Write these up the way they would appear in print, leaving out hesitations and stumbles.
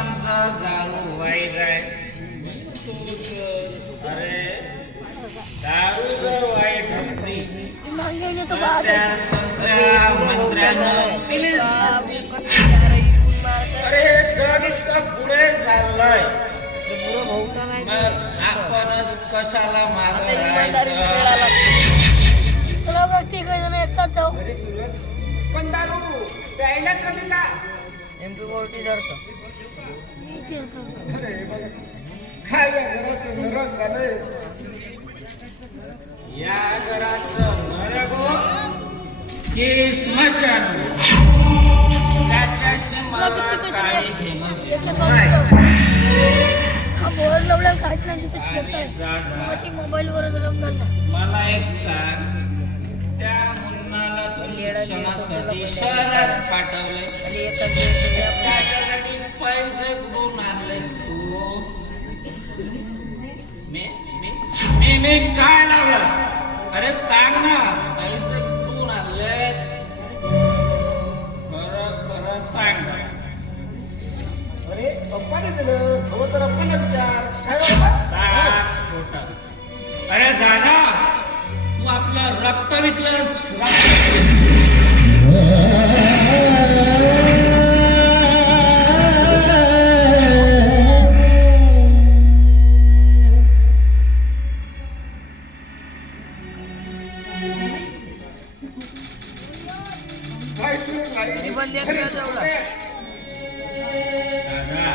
माणसं दारू वाईट आहे. अरे दारू जर वाईट असली तर त्या संत्र्या मंत्र्यानं पिलीच नसती. अरे जग इतकं पुढे चाललंय मग आपणच कशाला मागे राहायचं. चला बघ ठीक आहे ना एक साथ जाऊ. पण दारू प्यायलाच हवी का? MP40 धरतो. मी तेच होतो. अरे बघा काय या घराचं नरक झालंय. या घराचं नरक हो की स्मशान त्याच्याशी मला काही घेणं नाही. हा बोर लावला काहीच नाही तिथे शिकताय मोबाईलवरच रंगला. मला एक सांग, त्या मुन्नाला तू शिक्षणासाठी शहरात पाठवले त्याच्यासाठी पैसे कुठून आणलेस तू? मी काय लावलंस? अरे सांग ना, पैसे कुठून आणलेस? खरं खरं सांग. अरे पप्पाने दिलं हवं तर पप्पाला विचार. काय बाबा खोटं. अरे दादा, तू आपलं रक्त विकलंस. काय सुरू नाही. पण द्या तुला तेवढा. दादा,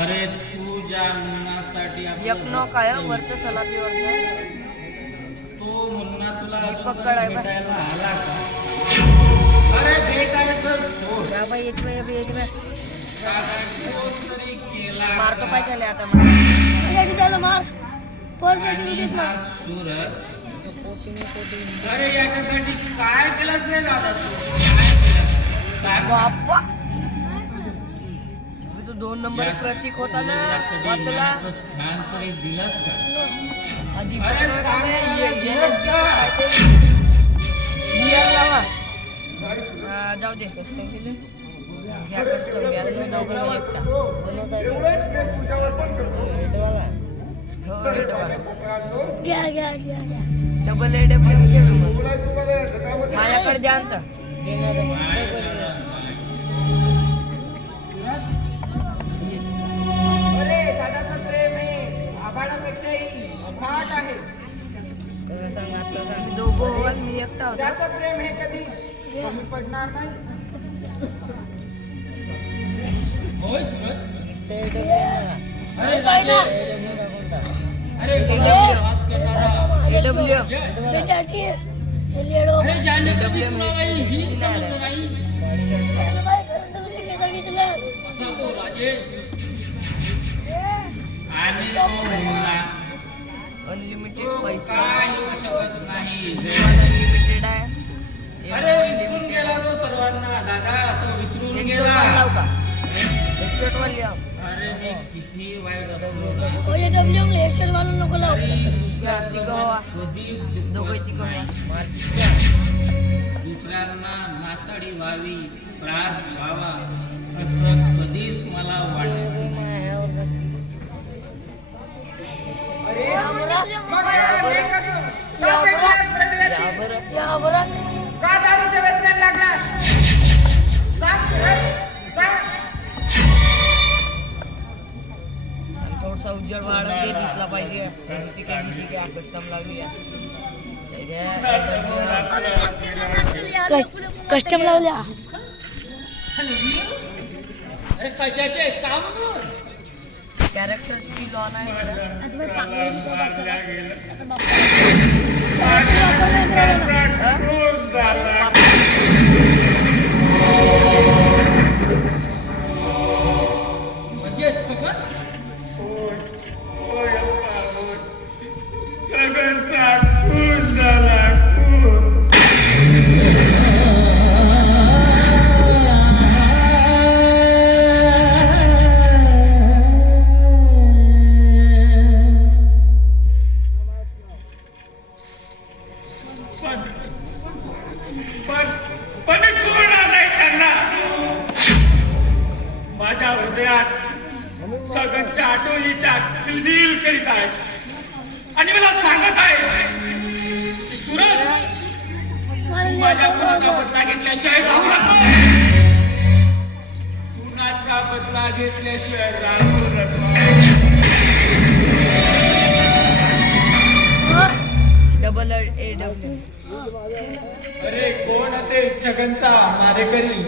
अरे तू ज्या मुन्नासाठी एक नॉक आहे वरचं सलापीवरचं. तो मुन्ना तुला दीपक कळाय बा. भेटायला आला का? अरे भेटायचं सोड. या बाई येत बाई येत बाई. दादा, कोणतरी केला मारतो का? पाहिजे आता मला. गाडी त्याला मार पर आणि देत हा ना. सूरज, अरे याच्यासाठी काय केलंस रे दादा तू? काय केलंस? काय बाप्पा तू 2 नंबर या प्रतीक होता ना सूरजला कधी वाचला. मनाचं स्थान तरी दिलंस का? आधी अरे सांग ना, लावा. जाऊ दे घ्या कस्टम घ्या तुम्ही दोघं मी एकटा. एवढंच प्रेम तुझ्यावर पण करतो. हो अरे हेड माझ्या वाला. कोकणातलो. घ्या घ्या घ्या घ्या. डबल एड खेळू मग. तुला तुम्हाला जगामध्ये माझ्याकडे द्या अंत. अरे दादाचं प्रेम हे आभाळापेक्षाही अफाट आहे. सांग आता सांग. दोघं होल मी एकटा होता. त्याचं प्रेम हे कधी कमी पडणार नाही. होय सूरज? अरे पाहिला अरे आवाज करणारा. AWM. बेटाटी हे लेडो अरे जाने कधी तुला बाई ही समजलं नाही. बाय करंट मध्ये केसा घेतला. असा तो राजेश आणि तो मुन्ना, अनलिमिटेड तो पैसा. काय येऊ शकत नाही. अनलिमिटेड आहे. अरे विसरून गेला तो सर्वांना. दादा, तो विसरून हेडशॉट गेला. लाव का? हेडशॉट वर लिहा. अरे मी किती वाईट असलो रे, ओए डब्ल्यू एम एक्शन वाला नको लाव. तरी दुसऱ्याचं गोवा. मन कधीच दुखवत दोघांची नाही. गोवा. दुसऱ्यांना नासाडी व्हावी, त्रास व्हावा असं कधीच मला वाटत नाही. या बरं का दारूच्या व्यसनाला लागलास? सांग सूरज, सांग. थोडसा उजेड वाढव दे दिसला पाहिजे. ठीक आहे कस्टम लावूया. कस्टम लावल्या. अरे कशाचे काम कर. कॅरेक्टर स्किल ऑन आहे बरं. म्हणजे छगन सगळ्यांचा खून झाला, खून. करीत आहे आणि मला सांगत आहे की सूरज माझ्या गुणाचा बदला घेतल्याशिवाय राहू नका. गुणाचा बदला घेतल्याशिवाय राहू नका. AW. अरे कोण असेल छगनचा मारेकरी?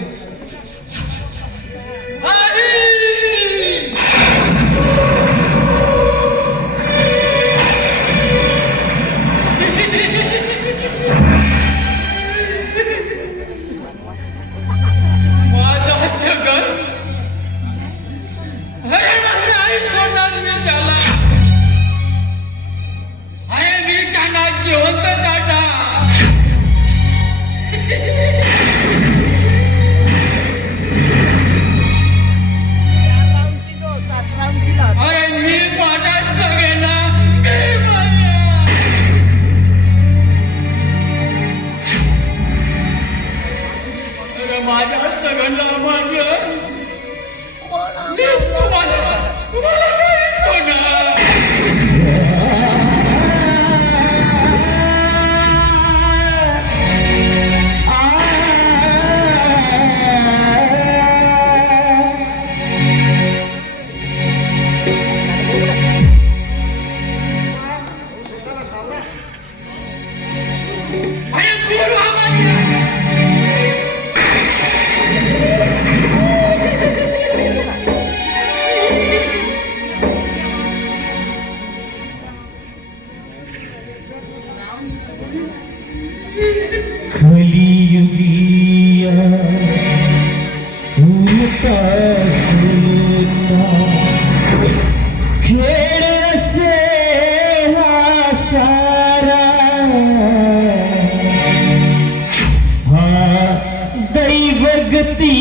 माझा छगन अरे माझी आई सोडणार मी त्याला. अरे मी त्यांना जिवंत टाटा. अरे मी माझ्या सगळ्यांना अरे माझ्या सगळ्यांना मारलं. मी तुम्हाला नाही सोडणार. अरे दूर व्हा माझ्या. कलियुगिया उपासना खेळ असेला सारा हा दैवगती